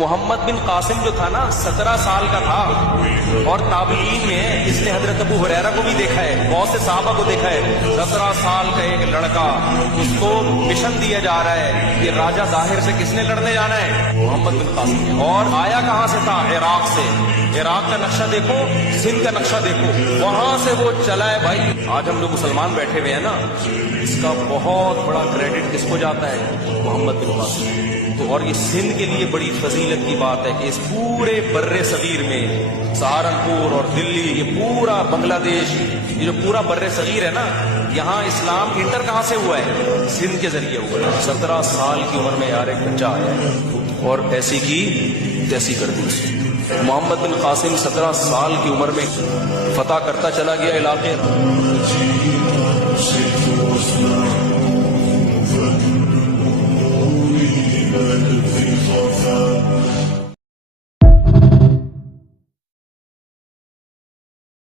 محمد بن قاسم جو تھا نا 17 سال کا تھا، اور تابعین میں اس نے حضرت ابو ہریرہ کو بھی دیکھا ہے، بہت سے صحابہ کو دیکھا ہے۔ 17 سال کا ایک لڑکا، اس کو مشن دیا جا رہا ہے کہ راجہ ظاہر سے کس نے لڑنے جانا ہے؟ محمد بن قاسم۔ اور آیا کہاں سے تھا؟ عراق سے۔ عراق کا نقشہ دیکھو، سندھ کا نقشہ دیکھو، وہاں سے وہ چلا ہے بھائی۔ آج ہم جو مسلمان بیٹھے ہوئے ہیں نا، اس کا بہت بڑا کریڈٹ کس کو جاتا ہے؟ محمد بن قاسم۔ تو اور یہ سندھ کے لیے بڑی فضیلت کی بات ہے کہ اس پورے بر صغیر میں سہارنپور اور دلی، یہ پورا بنگلہ دیش، یہ جو پورا بر صغیر ہے نا، یہاں اسلام انٹر کہاں سے ہوا ہے؟ سندھ کے ذریعے ہوا ہے۔ 17 سال کی عمر میں یار ایک بچہ آیا ہے اور ایسی کی تیسی کر دی۔ محمد بن قاسم 17 سال کی عمر میں فتح کرتا چلا گیا علاقے۔ and